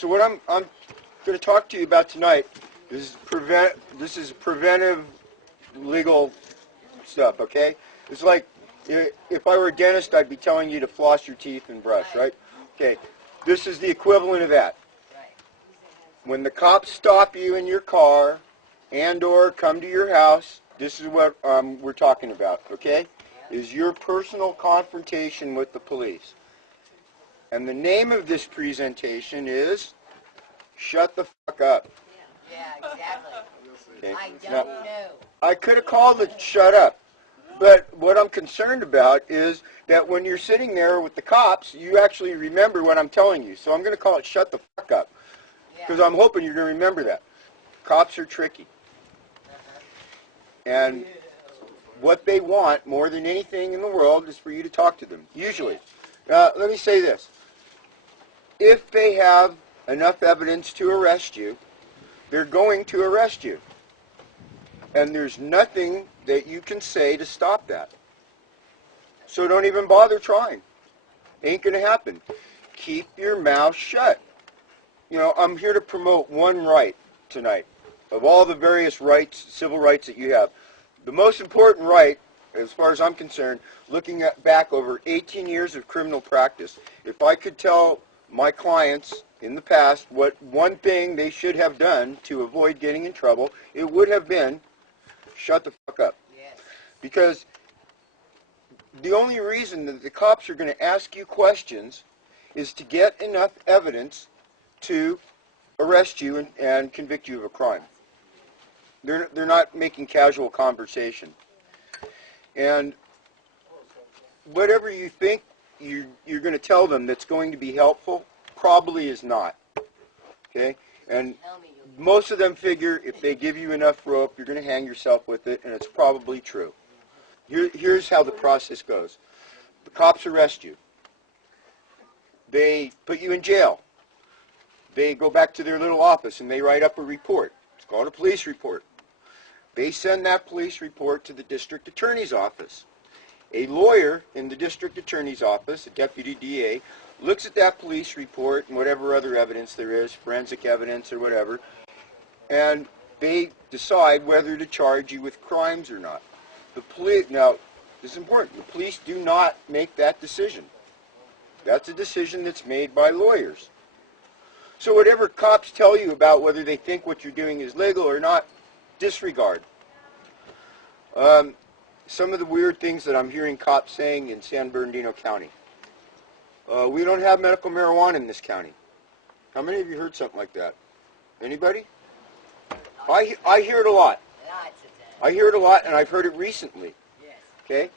So what I'm going to talk to you about tonight is preventive legal stuff, okay? It's like if I were a dentist, I'd be telling you to floss your teeth and brush, right? Okay, this is the equivalent of that. When the cops stop you in your car and or come to your house, this is what we're talking about, okay? Is your personal confrontation with the police. And the name of this presentation is Shut the Fuck Up. Yeah, exactly. Okay. I don't know. I could have called it Shut Up, but what I'm concerned about is that when you're sitting there with the cops, you actually remember what I'm telling you. So I'm going to call it Shut the Fuck Up, because I'm hoping you're going to remember that. Cops are tricky. And what they want more than anything in the world is for you to talk to them, usually. Let me say this. If they have enough evidence to arrest you, they're going to arrest you. And there's nothing that you can say to stop that. So don't even bother trying. Ain't going to happen. Keep your mouth shut. You know, I'm here to promote one right tonight. Of all the various rights, civil rights that you have, the most important right, as far as I'm concerned, looking back over 18 years of criminal practice, if I could tell my clients in the past what one thing they should have done to avoid getting in trouble, it would have been shut the fuck up. Yes. Because the only reason that the cops are going to ask you questions is to get enough evidence to arrest you and convict you of a crime. They're not making casual conversation. And whatever you think you're going to tell them that's going to be helpful probably is not. Okay? And most of them figure if they give you enough rope, you're going to hang yourself with it, and it's probably true. Here's how the process goes. The cops arrest you. They put you in jail. They go back to their little office and they write up a report. It's called a police report. They send that police report to the district attorney's office. A lawyer in the district attorney's office, a deputy DA, looks at that police report and whatever other evidence there is, forensic evidence or whatever, and they decide whether to charge you with crimes or not. The police, now, this is important, the police do not make that decision. That's a decision that's made by lawyers. So whatever cops tell you about whether they think what you're doing is legal or not, disregard. Some of the weird things that I'm hearing cops saying in San Bernardino County. We don't have medical marijuana in this county. How many of you heard something like that? Anybody? I hear it a lot. I hear it a lot, and I've heard it recently. Okay?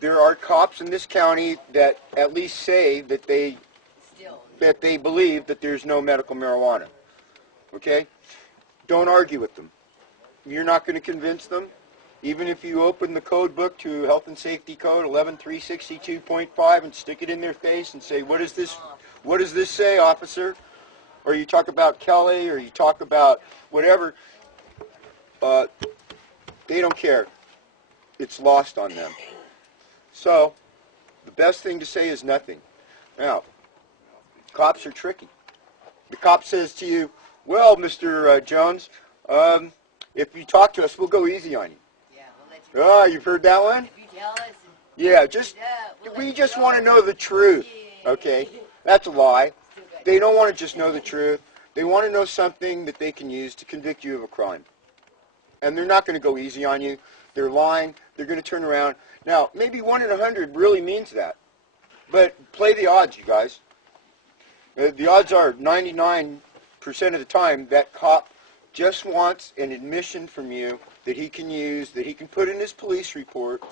There are cops in this county that at least say that they believe that there's no medical marijuana. Okay? Don't argue with them. You're not going to convince them. Even if you open the code book to Health and Safety Code 11362.5 and stick it in their face and say, what does this say, officer? Or you talk about Kelly, or you talk about whatever, they don't care. It's lost on them. So, the best thing to say is nothing. Now, cops are tricky. The cop says to you, well, Mr. Jones, if you talk to us, we'll go easy on you. Oh, you've heard that one? Yeah, we just want to know the truth. Okay, that's a lie. They don't want to just know the truth. They want to know something that they can use to convict you of a crime. And they're not going to go easy on you. They're lying. They're going to turn around. Now, maybe 1 in 100 really means that. But play the odds, you guys. The odds are 99% of the time that cop just wants an admission from you that he can use, that he can put in his police report,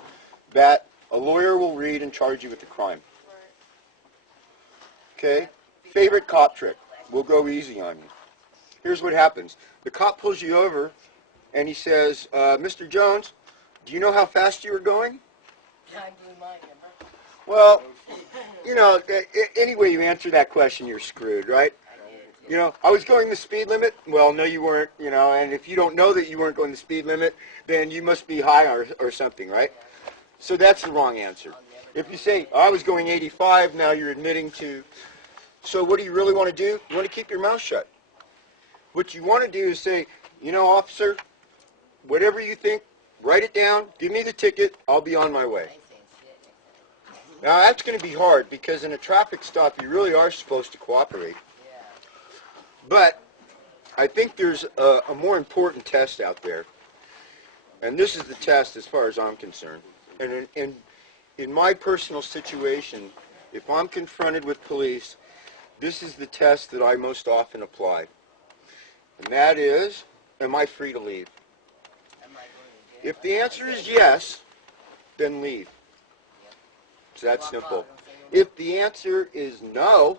that a lawyer will read and charge you with the crime. Okay? Favorite cop trick. We'll go easy on you. Here's what happens. The cop pulls you over and he says, Mr. Jones, do you know how fast you were going? Well, you know, any way you answer that question, you're screwed, right? You know, I was going the speed limit. Well, no, you weren't, you know, and if you don't know that you weren't going the speed limit, then you must be high or something, right? So that's the wrong answer. If you say, I was going 85, now you're admitting to So what do you really want to do? You want to keep your mouth shut. What you want to do is say, you know, officer, whatever you think, write it down, give me the ticket, I'll be on my way. Now that's going to be hard because in a traffic stop you really are supposed to cooperate. But I think there's a more important test out there. And this is the test as far as I'm concerned. And in my personal situation, if I'm confronted with police, this is the test that I most often apply. And that is, am I free to leave? If the answer is yes, then leave. It's that simple. If the answer is no,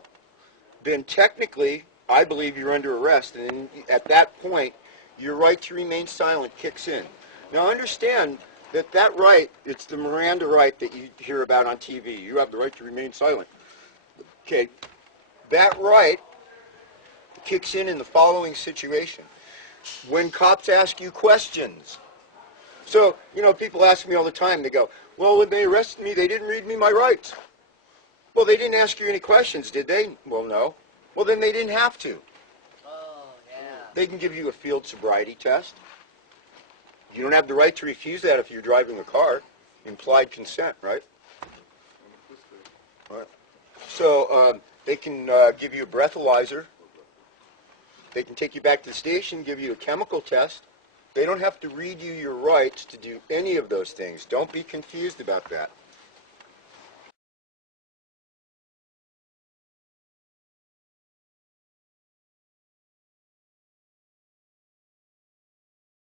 then technically, I believe you're under arrest. And at that point, your right to remain silent kicks in. Now understand that that right, it's the Miranda right that you hear about on TV. You have the right to remain silent. Okay, that right kicks in the following situation. When cops ask you questions. So, you know, people ask me all the time, they go, well, when they arrested me, they didn't read me my rights. Well, they didn't ask you any questions, did they? Well, no. Well, then they didn't have to. Oh, yeah. They can give you a field sobriety test. You don't have the right to refuse that if you're driving a car. Implied consent, right? Right. So they can give you a breathalyzer. They can take you back to the station, give you a chemical test. They don't have to read you your rights to do any of those things. Don't be confused about that.